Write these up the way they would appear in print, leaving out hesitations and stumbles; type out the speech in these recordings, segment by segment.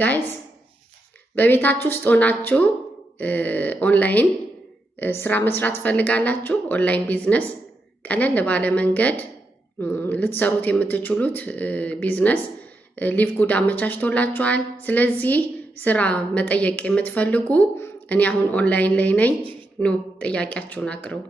ጋይስ በቤታችሁ ውስጥ ሆናችሁ ኦንላይን ስራ መስራት ፈልጋላችሁ? ኦንላይን ቢዝነስ ቀለል ባለ መንገድ ልትሰሩት የምትችሉት ቢዝነስ ሊቭጉድ አመቻችቶላችኋል። ስለዚህ ስራ መጠየቅ የምትፈልጉ እኔ አሁን ኦንላይን ላይ ነኝ። ኑ ጥያቄያችሁን አቅርቡ።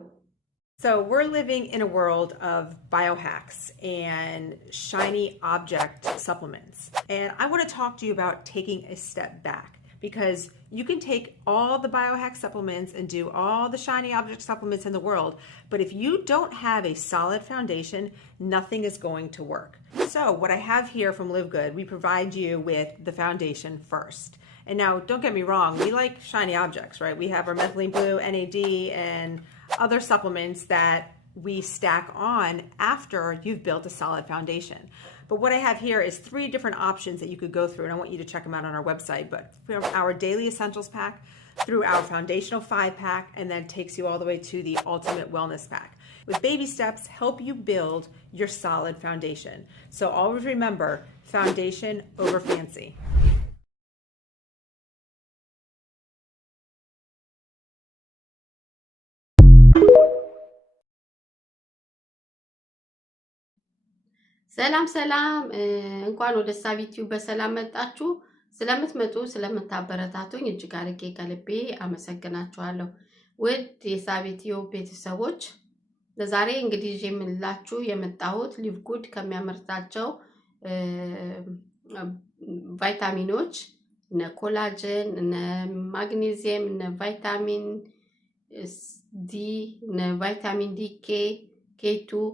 So we're living in a world of biohacks and shiny object supplements. And I want to talk to you about taking a step back, because you can take all the biohack supplements and do all the shiny object supplements in the world, but if you don't have a solid foundation, nothing is going to work. So what I have here from Live Good, we provide you with the foundation first. And now, don't get me wrong, we like shiny objects, right? We have our methylene blue, NAD, and other supplements that we stack on after you've built a solid foundation. But what I have here is 3 different options that you could go through, and I want you to check them out on our website. But from our Daily Essentials pack through our Foundational 5-pack, and then takes you all the way to the Ultimate Wellness pack. With baby steps, help you build your solid foundation. So always remember, foundation over fancy. ሰላም እንኳን ወደ ሳቢቲው በሰላም መጣችሁ። ስለምትመጡ ስለምታበረታቱኝ እጅግ አድርጌ ከልቤ አመሰግናችኋለሁ። ውድ የሳቢቲው ቤተሰቦች ለዛሬ እንግዲህ የምላችሁ የመጣሁት ሊቭጉድ ከሚያመርታቸው ቫይታሚኖች እነ ኮላጅን፣ እነ ማግኔዚየም፣ እነ ቫይታሚን ዲ፣ እነ ቫይታሚን ዲ ኬ2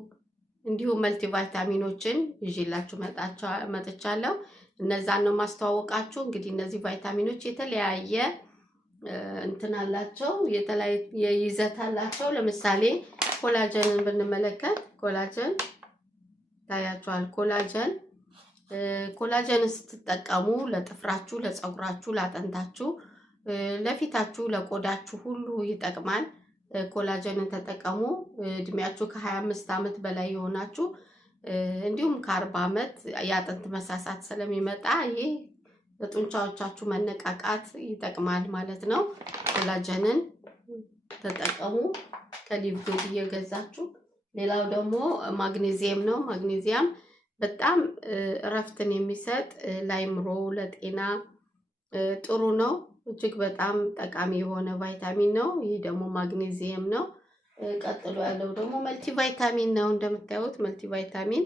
እንዲሁም መልቲ ቫይታሚኖችን ይዤላችሁ መጥቻለሁ። እነዛን ነው ማስተዋወቃችሁ። እንግዲህ እነዚህ ቫይታሚኖች የተለያየ እንትን አላቸው፣ የተለያየ ይዘት አላቸው። ለምሳሌ ኮላጅንን ብንመለከት ኮላጅን ታያችኋል። ኮላጅን ስትጠቀሙ ለጥፍራችሁ፣ ለፀጉራችሁ፣ ለአጥንታችሁ፣ ለፊታችሁ፣ ለቆዳችሁ ሁሉ ይጠቅማል። ኮላጅንን ተጠቀሙ። እድሜያችሁ ከ25 ዓመት በላይ የሆናችሁ እንዲሁም ከ40 ዓመት የአጥንት መሳሳት ስለሚመጣ ይሄ ለጡንቻዎቻችሁ መነቃቃት ይጠቅማል ማለት ነው። ኮላጅንን ተጠቀሙ ከሊቭጉድ እየገዛችሁ። ሌላው ደግሞ ማግኔዚየም ነው። ማግኔዚየም በጣም እረፍትን የሚሰጥ ለአይምሮ፣ ለጤና ጥሩ ነው። እጅግ በጣም ጠቃሚ የሆነ ቫይታሚን ነው። ይህ ደግሞ ማግኔዚየም ነው። ቀጥሎ ያለው ደግሞ መልቲ ቫይታሚን ነው። እንደምታዩት መልቲ ቫይታሚን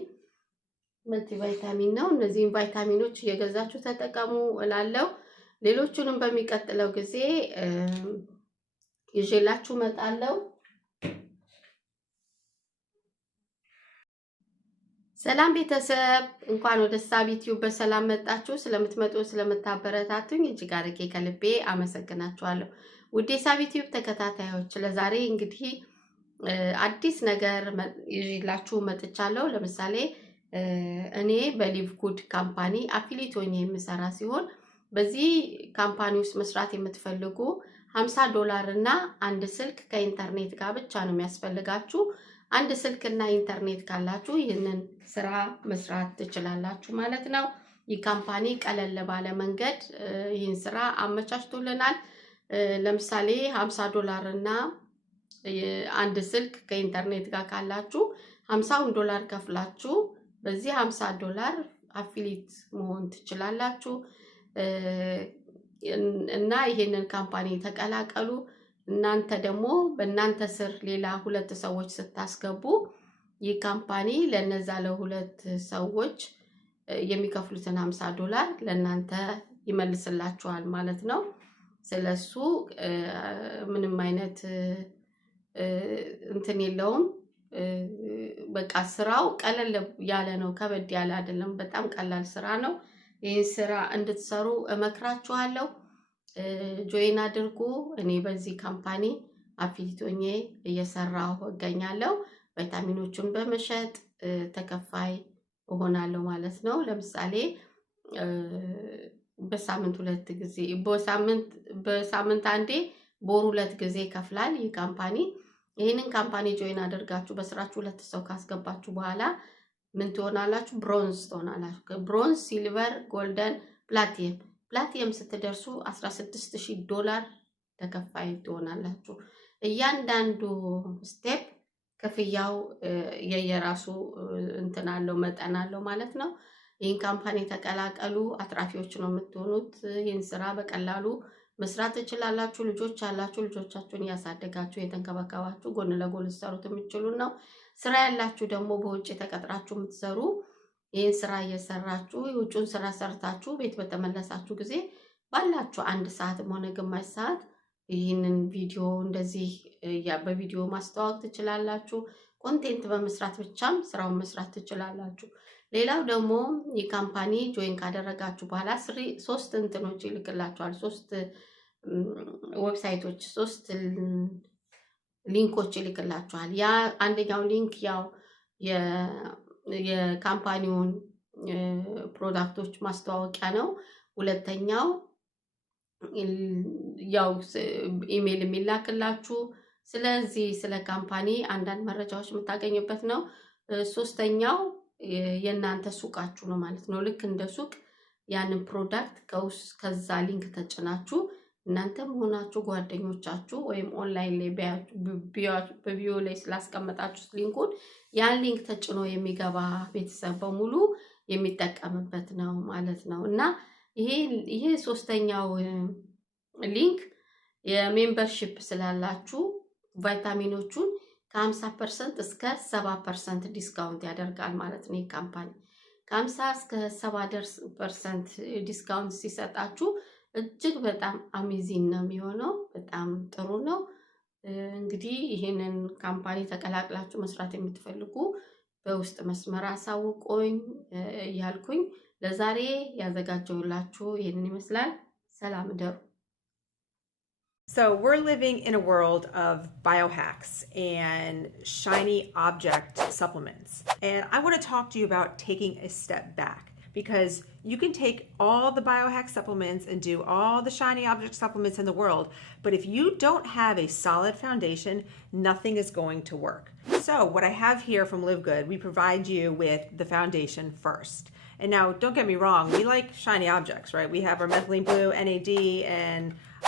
ነው። እነዚህን ቫይታሚኖች እየገዛችሁ ተጠቀሙ እላለሁ። ሌሎቹንም በሚቀጥለው ጊዜ ይዤላችሁ እመጣለሁ። ሰላም ቤተሰብ፣ እንኳን ወደ ሳቢቲው በሰላም መጣችሁ። ስለምትመጡ ስለምታበረታቱኝ እጅግ አድርጌ ከልቤ አመሰግናችኋለሁ። ውድ ሳቢቲው ተከታታዮች፣ ለዛሬ እንግዲህ አዲስ ነገር ይዤላችሁ መጥቻለሁ። ለምሳሌ እኔ በሊቭጉድ ካምፓኒ አፊሊት ሆኜ የምሰራ ሲሆን በዚህ ካምፓኒ ውስጥ መስራት የምትፈልጉ $50 እና አንድ ስልክ ከኢንተርኔት ጋር ብቻ ነው የሚያስፈልጋችሁ። አንድ ስልክና ኢንተርኔት ካላችሁ ይህንን ስራ መስራት ትችላላችሁ ማለት ነው። ይህ ካምፓኒ ቀለል ባለ መንገድ ይህን ስራ አመቻችቶልናል። ለምሳሌ $50 እና አንድ ስልክ ከኢንተርኔት ጋር ካላችሁ $50 ከፍላችሁ በዚህ $50 አፊሊት መሆን ትችላላችሁ እና ይሄንን ካምፓኒ ተቀላቀሉ። እናንተ ደግሞ በእናንተ ስር ሌላ 2 ሰዎች ስታስገቡ ይህ ካምፓኒ ለነዛ ለ2 ሰዎች የሚከፍሉትን $50 ለእናንተ ይመልስላችኋል ማለት ነው። ስለሱ ምንም አይነት እንትን የለውም። በቃ ስራው ቀለል ያለ ነው፣ ከበድ ያለ አይደለም። በጣም ቀላል ስራ ነው። ይህን ስራ እንድትሰሩ እመክራችኋለሁ። ጆይን አድርጉ። እኔ በዚህ ካምፓኒ አፊሊት ሆኜ እየሰራሁ እገኛለሁ። ቫይታሚኖቹን በመሸጥ ተከፋይ እሆናለሁ ማለት ነው። ለምሳሌ በሳምንት 2 ጊዜ በሳምንት አንዴ በወር 2 ጊዜ ይከፍላል ይህ ካምፓኒ። ይሄንን ካምፓኒ ጆይን አድርጋችሁ በስራችሁ 2 ሰው ካስገባችሁ በኋላ ምን ትሆናላችሁ? ብሮንዝ ትሆናላችሁ። ብሮንዝ፣ ሲልቨር፣ ጎልደን ፕላቲየም ስትደርሱ $16,000 ተከፋይ ትሆናላችሁ። እያንዳንዱ ስቴፕ ክፍያው የየራሱ እንትን አለው መጠን አለው ማለት ነው። ይህን ካምፓኒ ተቀላቀሉ፣ አትራፊዎች ነው የምትሆኑት። ይህን ስራ በቀላሉ መስራት ትችላላችሁ። ልጆች ያላችሁ ልጆቻችሁን እያሳደጋችሁ የተንከባከባችሁ ጎን ለጎን ልትሰሩት የምትችሉ ነው። ስራ ያላችሁ ደግሞ በውጭ ተቀጥራችሁ የምትሰሩ ይህን ስራ እየሰራችሁ የውጭውን ስራ ሰርታችሁ ቤት በተመለሳችሁ ጊዜ ባላችሁ 1 ሰዓትም ሆነ ግማሽ ሰዓት ይህንን ቪዲዮ እንደዚህ በቪዲዮ ማስተዋወቅ ትችላላችሁ። ኮንቴንት በመስራት ብቻም ስራውን መስራት ትችላላችሁ። ሌላው ደግሞ የካምፓኒ ጆይን ካደረጋችሁ በኋላ 3 እንትኖች ይልክላችኋል። 3 ዌብሳይቶች 3 ሊንኮች ይልክላችኋል። ያ አንደኛው ሊንክ ያው የካምፓኒውን ፕሮዳክቶች ማስተዋወቂያ ነው። ሁለተኛው ያው ኢሜል የሚላክላችሁ ስለዚህ ስለ ካምፓኒ አንዳንድ መረጃዎች የምታገኙበት ነው። ሶስተኛው የእናንተ ሱቃችሁ ነው ማለት ነው። ልክ እንደ ሱቅ ያንን ፕሮዳክት ከዛ ሊንክ ተጭናችሁ እናንተ መሆናችሁ ጓደኞቻችሁ ወይም ኦንላይን ላይ በቢዮ ላይ ስላስቀመጣችሁ ሊንኩን ያን ሊንክ ተጭኖ የሚገባ ቤተሰብ በሙሉ የሚጠቀምበት ነው ማለት ነው። እና ይሄ ሶስተኛው ሊንክ የሜምበርሺፕ ስላላችሁ ቫይታሚኖቹን ከ50% እስከ 70% ዲስካውንት ያደርጋል ማለት ነው። ይህ ካምፓኒ ከ50 እስከ 70% ዲስካውንት ሲሰጣችሁ እጅግ በጣም አሜዚንግ ነው የሚሆነው። በጣም ጥሩ ነው። እንግዲህ ይህንን ካምፓኒ ተቀላቅላችሁ መስራት የምትፈልጉ በውስጥ መስመር አሳውቁኝ እያልኩኝ ለዛሬ ያዘጋጀሁላችሁ ይህንን ይመስላል። ሰላም ደሩ። So we're living in a world of biohacks and shiny object supplements. And I want to talk to you about taking a step back, because you can take all the biohack supplements and do all the shiny object supplements in the world, but if you don't have a solid foundation, nothing is going to work. So what I have here from Live Good, we provide you with the foundation first. And now, don't get me wrong, we like shiny objects, right? We have our methylene blue, NAD, and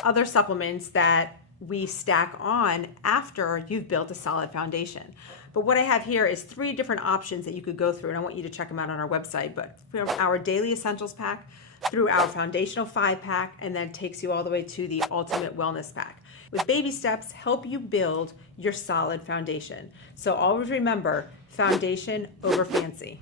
other supplements that we stack on after you've built a solid foundation. But what I have here is 3 different options that you could go through, and I want you to check them out on our website. But from our Daily Essentials pack through our Foundational 5-pack, and then takes you all the way to the Ultimate Wellness pack. With baby steps, help you build your solid foundation. So always remember, foundation over fancy.